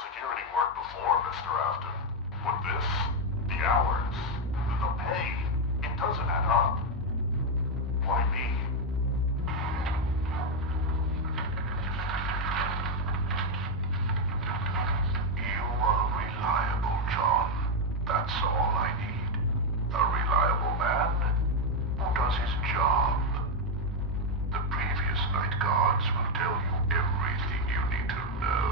security work before, Mr. Afton. But this, the hours, the pay, it doesn't add up. Why me? You are reliable, John. That's all I need. A reliable man who does his job. The previous night guards will tell you everything you need to know.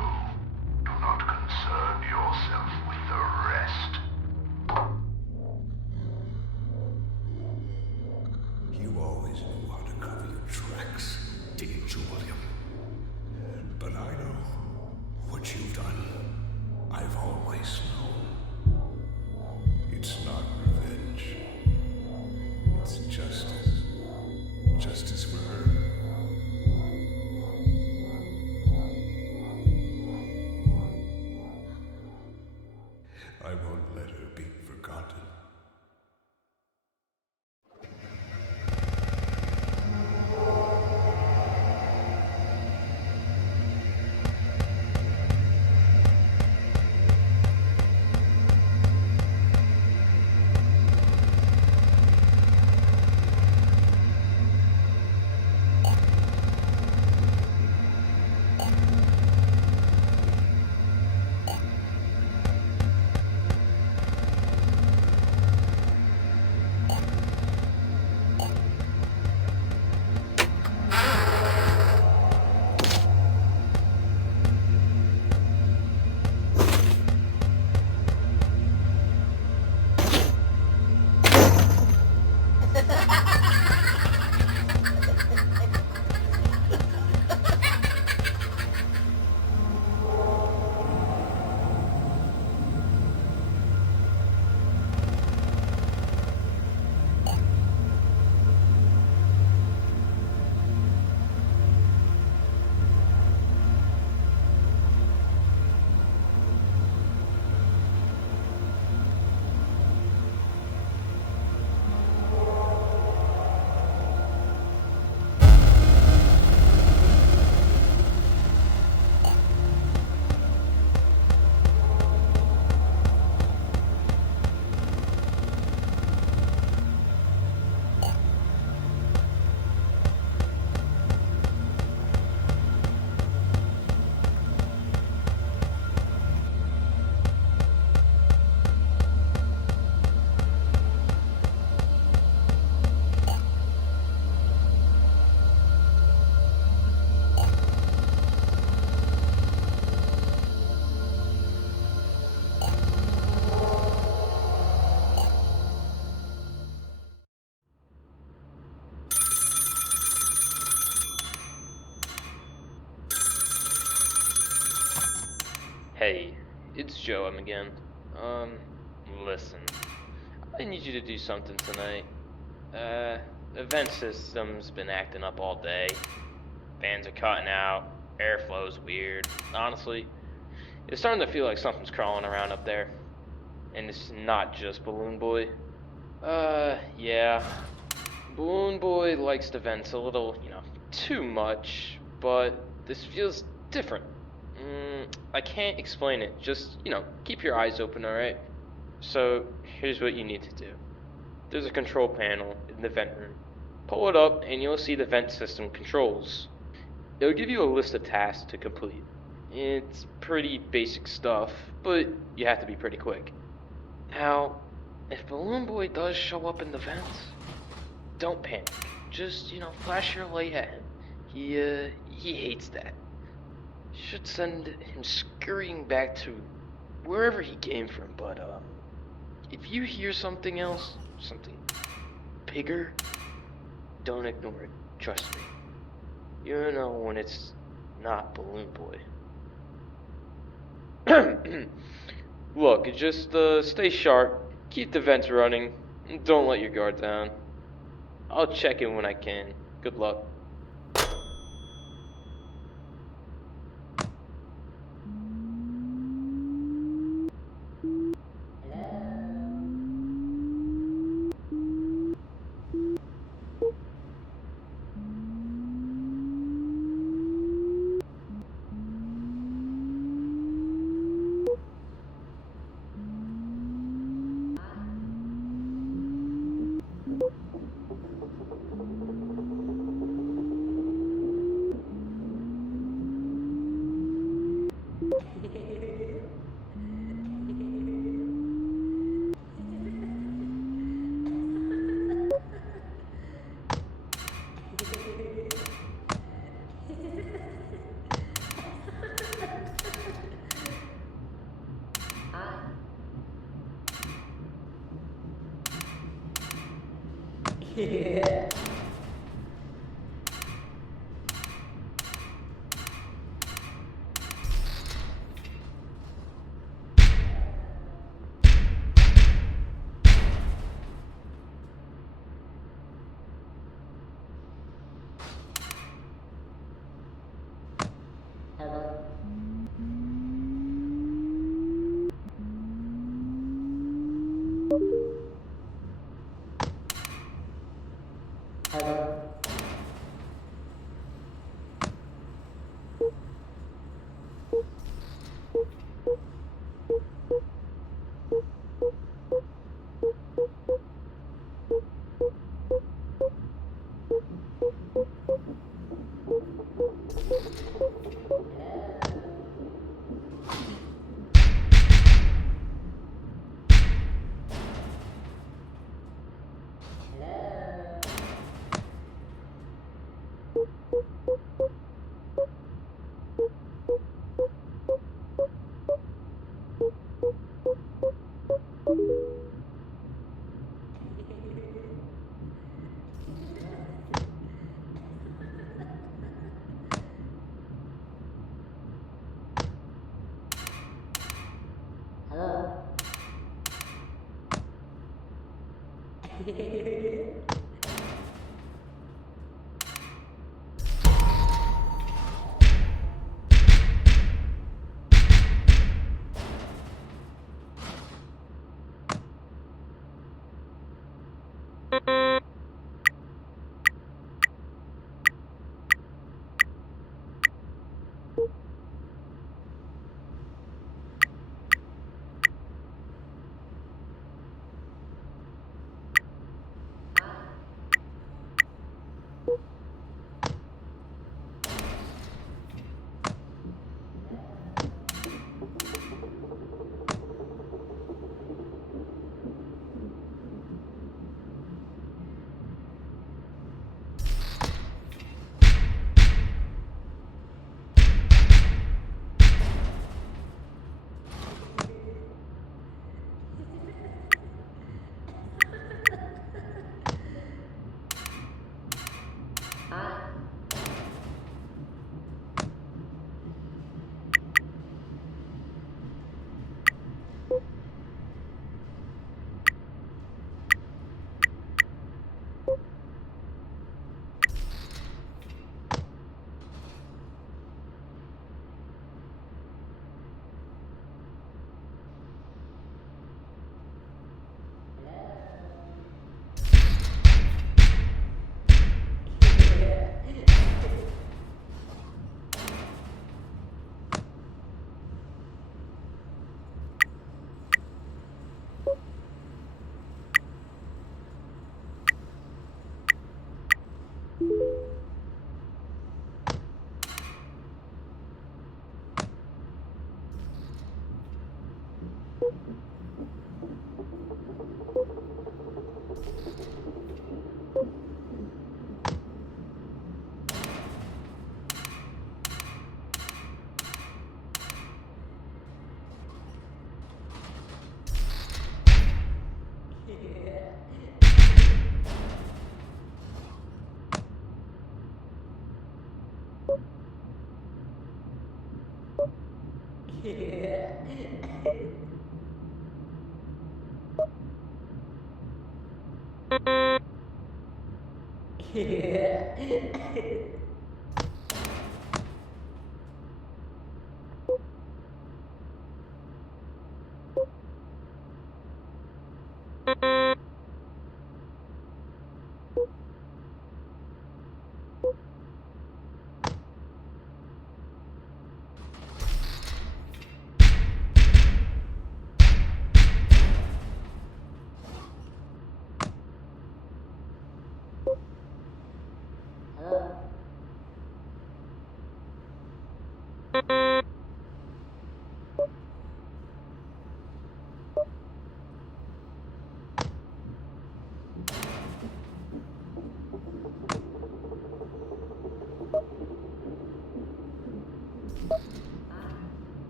Do not concern yourself with the rest. You always knew how to cover your tracks, didn't you, William? But I know what you've done. I've always known. It's not revenge. It's justice. Justice for her. I won't let her be forgotten. Hey, it's Joe again. Listen. I need you to do something tonight. The vent system's been acting up all day. Fans are cutting out. Airflow's weird. Honestly, it's starting to feel like something's crawling around up there. And it's not just Balloon Boy. Yeah. Balloon Boy likes the vents a little, too much, but this feels different. I can't explain it. Just, keep your eyes open, alright? So, here's what you need to do. There's a control panel in the vent room. Pull it up and you'll see the vent system controls. It'll give you a list of tasks to complete. It's pretty basic stuff, but you have to be pretty quick. Now, if Balloon Boy does show up in the vents, don't panic. Just, flash your light at him. He hates that. Should send him scurrying back to wherever he came from, but, if you hear something else, something bigger, don't ignore it. Trust me. You know when it's not Balloon Boy. Look, just stay sharp, keep the vents running, and don't let your guard down. I'll check in when I can. Good luck.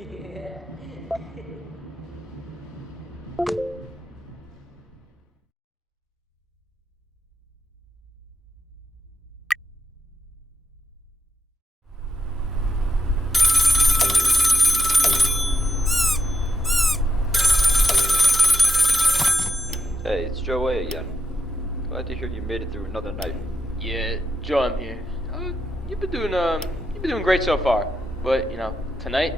Hey, it's Joe A again. Glad to hear you made it through another night. Yeah, Joe, I'm here. You've been doing great so far. But tonight,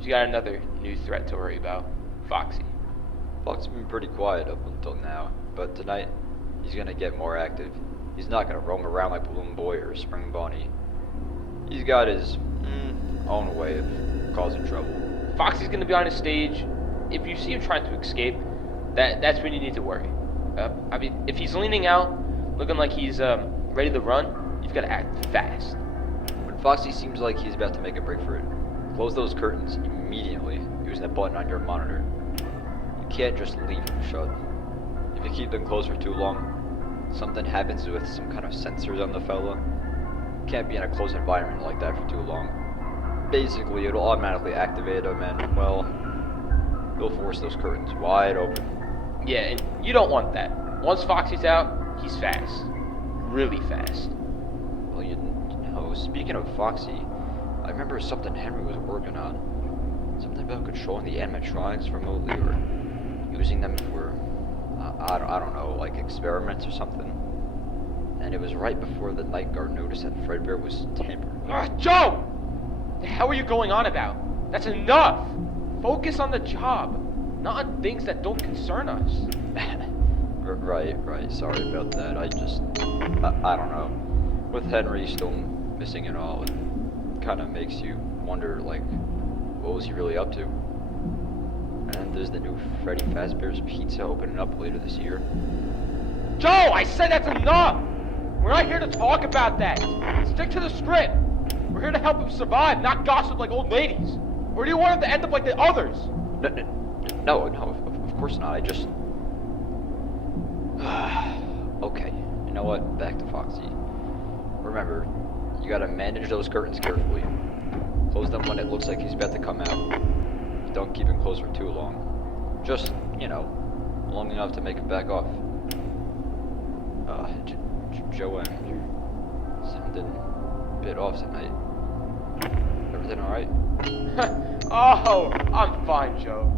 you got another new threat to worry about. Foxy. Fox's been pretty quiet up until now, but tonight he's gonna get more active. He's not gonna roam around like Balloon Boy or Spring Bonnie. He's got his own way of causing trouble. Foxy's gonna be on his stage. If you see him trying to escape, that's when you need to worry. I mean, if he's leaning out, looking like he's ready to run, you've got to act fast. When Foxy seems like he's about to make a break for it, close those curtains immediately using the button on your monitor. You can't just leave them shut. If you keep them closed for too long, something happens with some kind of sensors on the fella. You can't be in a closed environment like that for too long. Basically, it'll automatically activate them and, well, it'll force those curtains wide open. Yeah, and you don't want that. Once Foxy's out, he's fast. Really fast. Well, you know, speaking of Foxy, I remember something Henry was working on. Something about controlling the animatronics remotely or using them for, I don't know, like experiments or something. And it was right before the night guard noticed that Fredbear was tampering. Joe! What the hell are you going on about? That's enough! Focus on the job, not on things that don't concern us. Right. Sorry about that. I don't know. With Henry still missing and all, it kind of makes you wonder, like, what was he really up to? And then there's the new Freddy Fazbear's Pizza opening up later this year. Joe, I said that's enough! We're not here to talk about that. Stick to the script. We're here to help him survive, not gossip like old ladies. Or do you want him to end up like the others? No, of course not. I just... Okay, you know what? Back to Foxy. Remember, you gotta manage those curtains carefully. Close them when it looks like he's about to come out. Don't keep him closed for too long. Just, long enough to make him back off. Joanne, you're sounding a bit off tonight. Everything alright? Oh, I'm fine, Joe.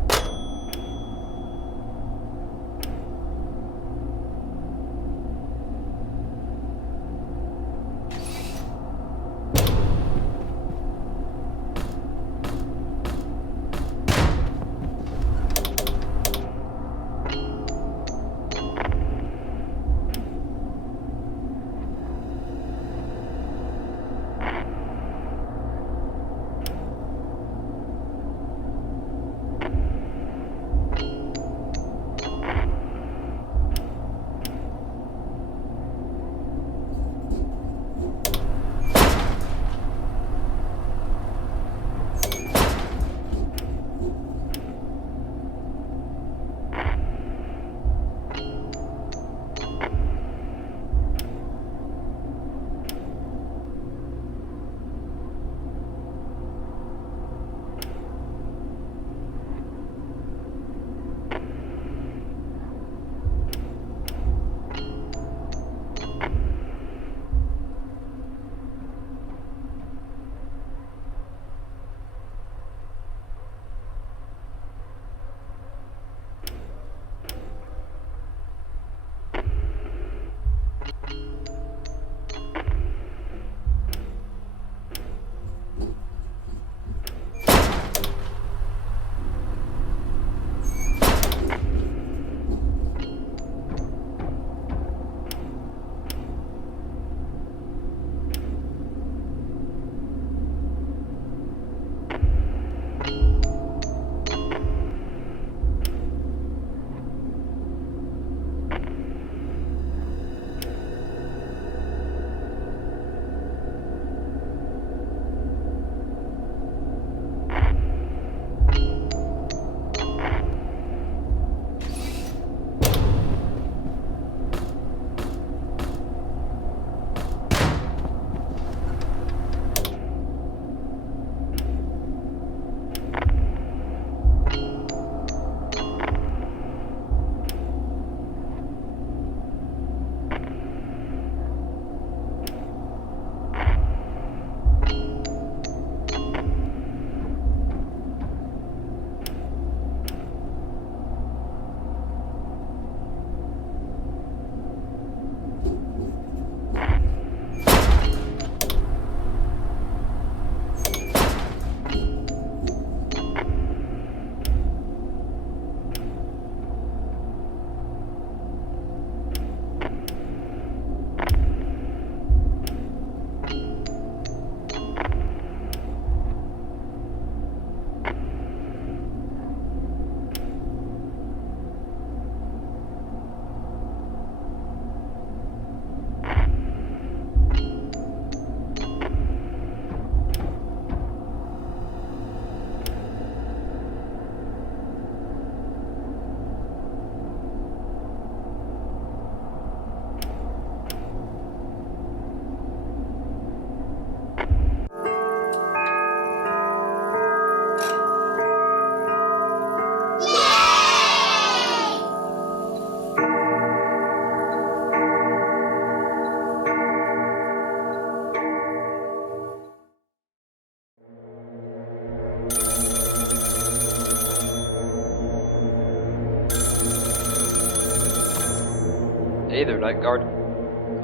Hey there, Night Guard.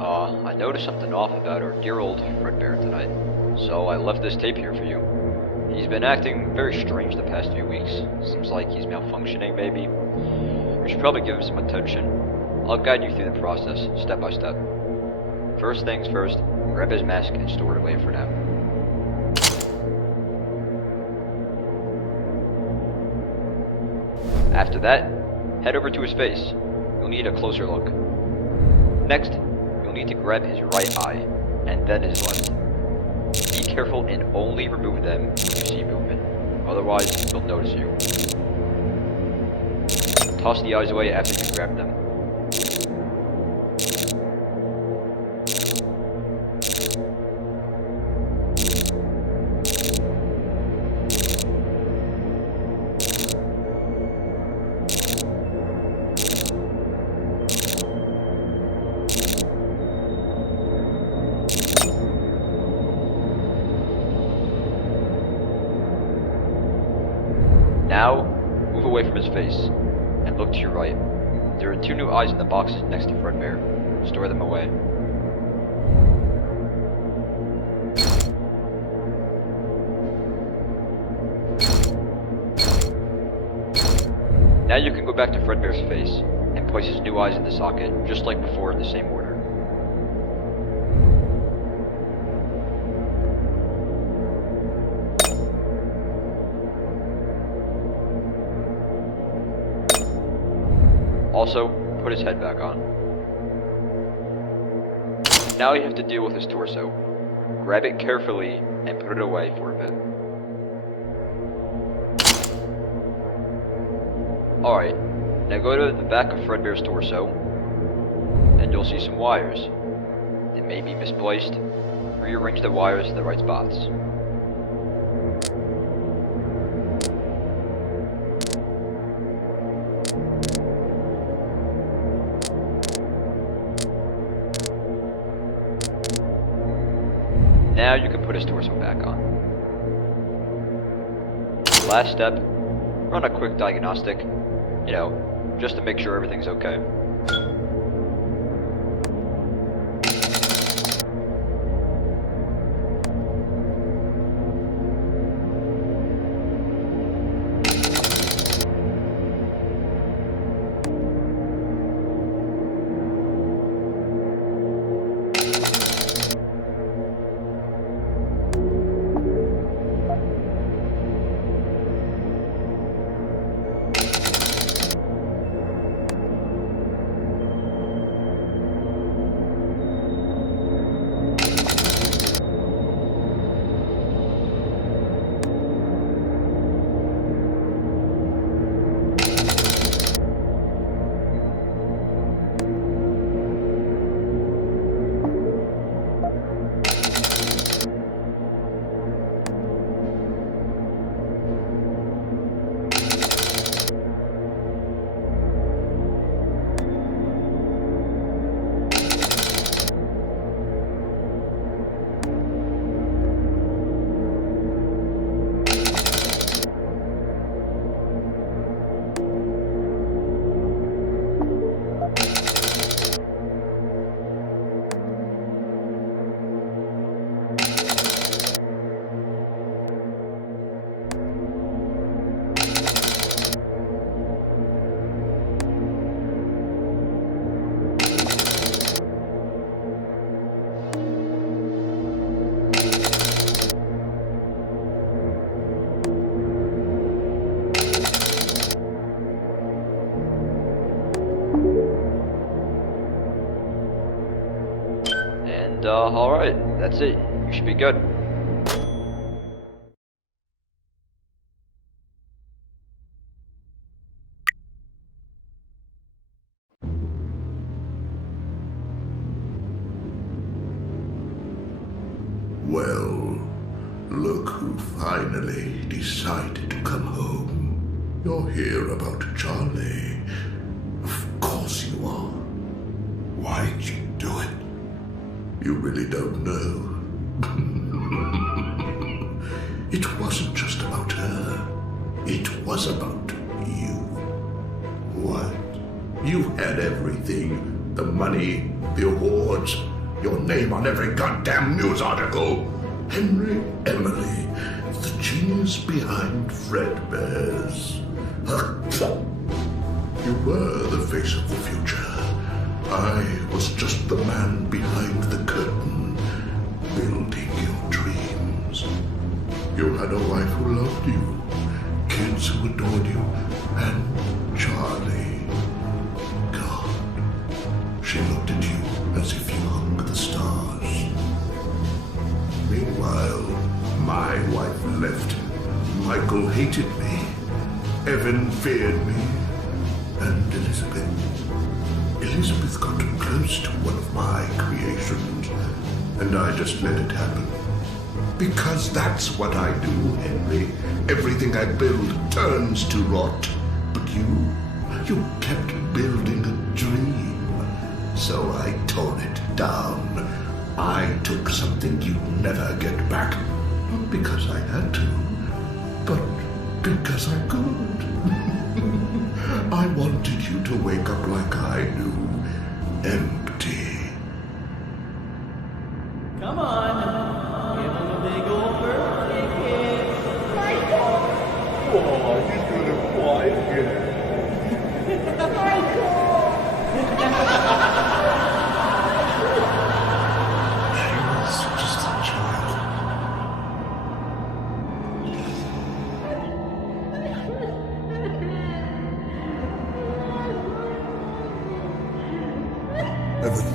I noticed something off about our dear old Fredbear tonight, so I left this tape here for you. He's been acting very strange the past few weeks. Seems like he's malfunctioning, maybe. We should probably give him some attention. I'll guide you through the process, step by step. First things first, grab his mask and store it away for now. After that, head over to his face. You'll need a closer look. Next, you'll need to grab his right eye, and then his left. Be careful and only remove them when you see movement, otherwise they'll notice you. Toss the eyes away after you grab them. Now, move away from his face, and look to your right. There are 2 new eyes in the boxes next to Fredbear. Store them away. Now you can go back to Fredbear's face, and place his new eyes in the socket, just like before in the same order. Also, put his head back on. Now you have to deal with his torso. Grab it carefully and put it away for a bit. Alright, now go to the back of Fredbear's torso, and you'll see some wires. They may be misplaced. Rearrange the wires in the right spots. Now you can put his torso back on. Last step, run a quick diagnostic, just to make sure everything's okay. Alright, that's it. You should be good. Well, look who finally decided to come home. You're here about Charlie. Of course you are. Why'd you do it? You really don't know. It wasn't just about her. It was about you. What? You had everything The money, the awards, your name on every goddamn news article. Henry Emily, the genius behind Fredbear's. You were the face of the future. I was just the man behind the curtain, building your dreams. You had a wife who loved you, kids who adored you, and Charlie. God, she looked at you as if you hung the stars. Meanwhile, my wife left. Michael hated me. Evan feared me. And Elizabeth got too close to one of my creations, and I just let it happen. Because that's what I do, Henry. Everything I build turns to rot. But you kept building a dream. So I tore it down. I took something you'd never get back. Not because I had to, but because I could. I wanted you to wake up like I do, empty. Come on, give him a big old birthday cake. Michael! Oh, he's gonna fly again. She was just a child. Evan.